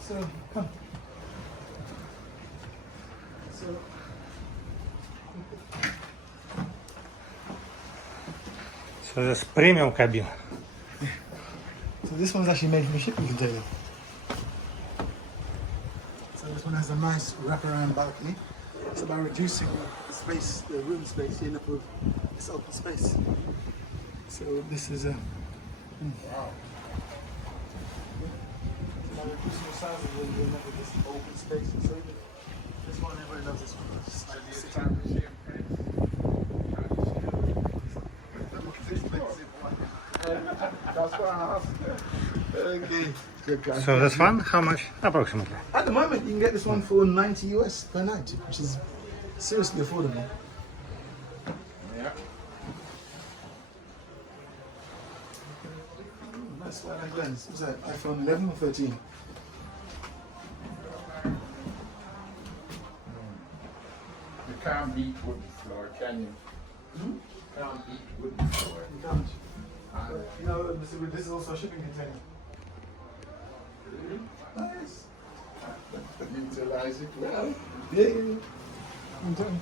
So, come. So, So that's premium cabin. so this one's actually made from a shipping container. So this one has a nice wraparound balcony. It's about reducing the space, the room space, you end up with this open space. So this is a... Wow. So by reducing the size of the room, you end up with this open space. So this one, everybody loves this one. It's like this time. That's what I asked. Okay. Good guy. So this one, how much approximately? At the moment, you can get this one for 90 US per night, which is seriously affordable. Yeah. Nice wide lens. What's that? iPhone 11 or 13? You can't beat wooden floor, can you? Hmm? Can't beat wooden floor. You can't. You know, this is also a shipping container. Nice. Utilize it well. Yeah. I'm done.